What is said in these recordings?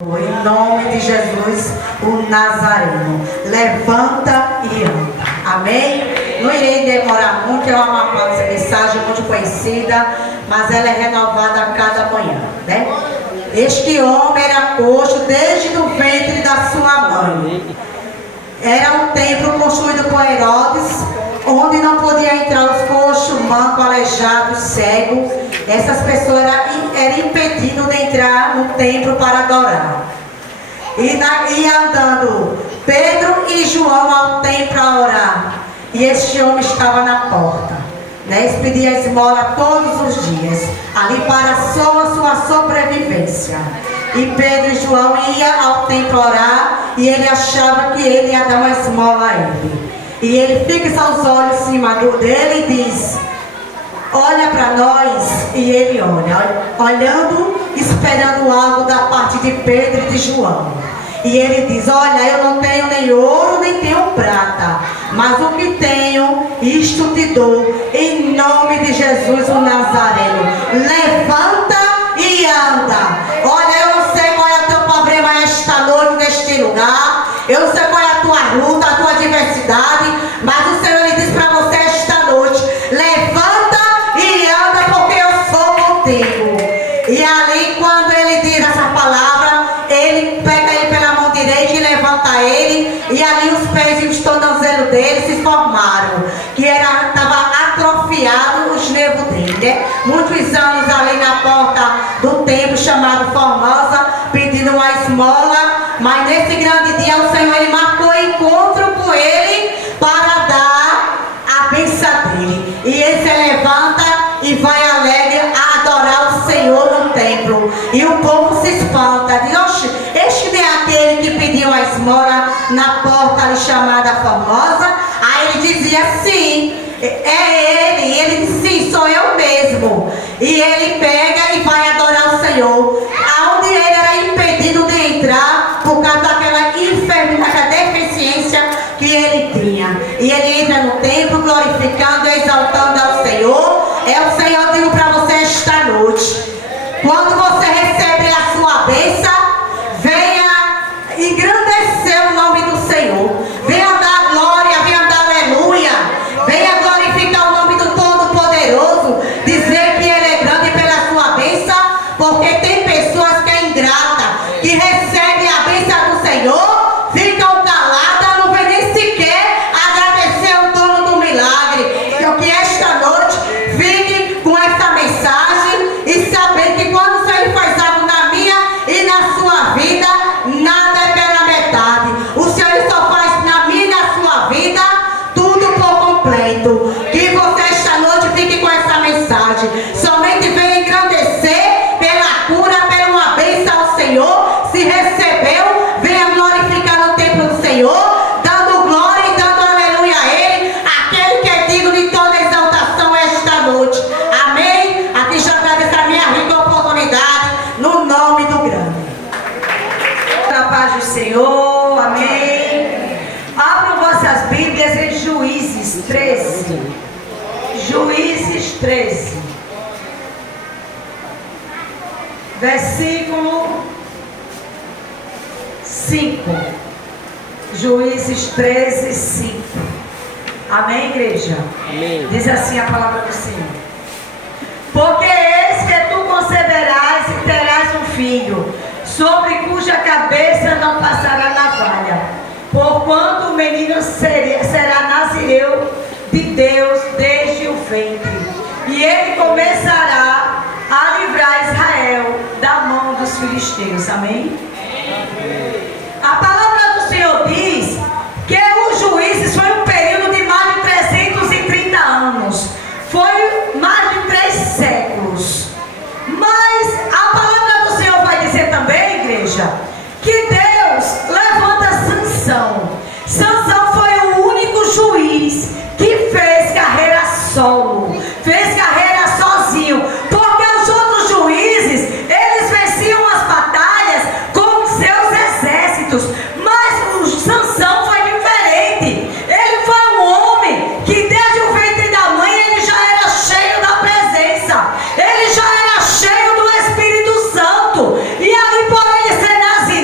Em nome de Jesus, o Nazareno, levanta e anda. Amém? Não irei demorar muito, é uma mensagem muito conhecida, mas ela é renovada a cada manhã, né? Este homem era coxo desde o ventre da sua mãe. Era um templo construído por Herodes, onde não podia entrar os coxos, mancos, aleijados, cegos. Essas pessoas eram impedidas de entrar no templo para adorar. E andando Pedro e João ao templo para orar. E este homem estava na porta. Eles pediam esmola todos os dias, ali para sua sobrevivência. E Pedro e João iam ao templo orar, e ele achava que ele ia dar uma esmola a ele. E ele fixa os olhos em cima dele e diz: olha para nós. E ele olha, olhando, esperando algo da parte de Pedro e de João. E ele diz: olha, eu não tenho nem ouro, nem tenho prata, mas o que tenho, isto te dou, em nome de Jesus o Nazareno. Levanta e anda. Olha, eu não sei qual é o teu problema esta noite, neste lugar. Eu não sei qual é a tua luta, a tua adversidade, mas o Senhor lhe diz para você esta noite: levanta e anda, porque eu sou contigo. E ali, quando ele diz essa palavra, ele pega ele pela mão direita e levanta ele, e ali os pés e os tornozelos dele se formaram, que estava atrofiado os nervos dele, né? Muitos anos ali na porta do templo chamado Formosa, pedindo uma esmola, mas nesse grande dia o Senhor ele marcou encontro com ele para dar a bênção dele. E ele se levanta e vai alegre a adorar o Senhor no templo. E o povo se espanta, diz: oxe, este não é aquele que pediu a esmola na porta ali chamada Formosa? Aí ele dizia: sim, é ele. E ele disse: sim, sou eu mesmo. E ele pega e vai adorar o Senhor, aonde ele era impedido de entrar por causa daquela enfermidade, daquela deficiência que ele tinha. E ele entra no templo glorificando e exaltando ao Senhor. É o Senhor, eu digo para você esta noite: quando você receber a sua bênção, venha engrandecer o nome do Senhor, venha dar glória, venha dar aleluia, venha glorificar o nome do Todo-Poderoso, dizer que Ele é grande pela sua bênção, porque tem pessoas que é ingrata, que recebem a bênção do Senhor, ficam caladas, não vem nem sequer agradecer ao dono do milagre. Eu que esta noite fique com essa mensagem e saber que quando o Senhor faz algo na minha e na sua vida, nada é pela metade. O Senhor só faz na minha e na sua vida tudo por completo. Que você esta noite fique com essa mensagem. Somente venha engrandecer pela cura, pela uma bênção ao Senhor. Se recebeu, venha glorificar no templo do Senhor, dando glória e dando aleluia a Ele, aquele que é digno de toda exaltação esta noite. Amém? Aqui já agradeço a minha rica oportunidade, no nome do grande. Na paz do Senhor, amém. Abram vossas Bíblias em Juízes 13. Juízes 13. Versículo 5. Juízes 13, 5. Amém, igreja? Amém. Diz assim a palavra do Senhor: porque eis que tu conceberás e terás um filho, sobre cuja cabeça não passará navalha, porquanto o menino será nazireu de Deus desde o ventre, e ele começará a livrar Israel da mão dos filisteus. Amém? A palavra do Senhor diz que os juízes foi um período de mais de 330 anos. Foi mais de 3 séculos. Mas a palavra do Senhor vai dizer também, igreja, que Deus levanta Sansão. Sansão foi o único juiz que fez carreira solo, fez carreira sozinho, porque os outros juízes, eles venciam as batalhas com os seus exércitos, mas o Sansão foi diferente. Ele foi um homem que desde o ventre da mãe ele já era cheio da presença, ele já era cheio do Espírito Santo, e ali por ele ser nazireu,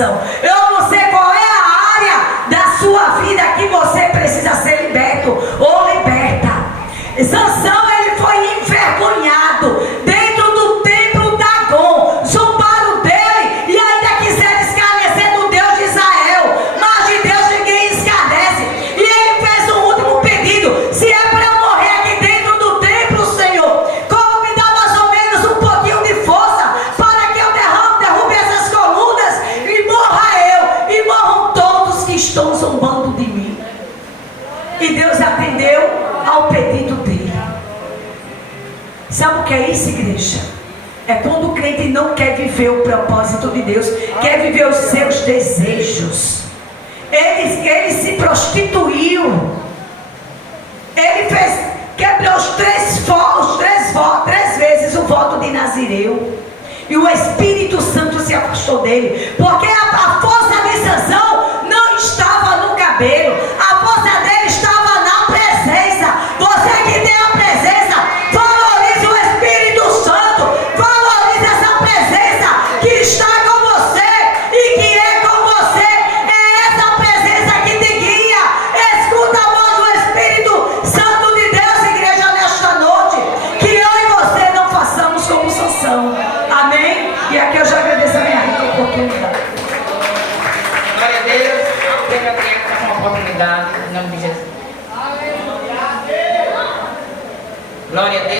libertação. Eu não sei qual é a área da sua vida que você precisa ser liberto ou liberta. Sansão, ele foi envergonhado dentro do templo Dagon. Zombaram dele e ainda quiseram escarnecer do Deus de Israel. Mas de Deus ninguém escarnece. E ele fez um último pedido: se é para eu morrer aqui dentro do templo, Senhor, como me dá mais ou menos um pouquinho de força para que eu derrube essas colunas e morra eu e morram todos que estão zombando de mim. E Deus atendeu ao pedido dele. Sabe o que é isso, igreja? É quando o crente não quer viver o propósito de Deus, quer viver os seus desejos. Ele se prostituiu. Ele quebrou três vezes o voto de Nazireu. E o Espírito Santo se afastou dele, porque a força de Sansão não estava no cabelo, a força dele estava na presença. Você que tem a presença, valorize o Espírito Santo, valorize essa presença que está com você e que é com você. É essa presença que te guia. Escuta a voz do Espírito Santo de Deus, igreja, nesta noite. Que eu e você não façamos como Sansão. Amém? E aqui eu já agradeço a minha rica oportunidade. Glória a Deus. Teve alguém com uma oportunidade, em nome de Jesus. Glória a Deus.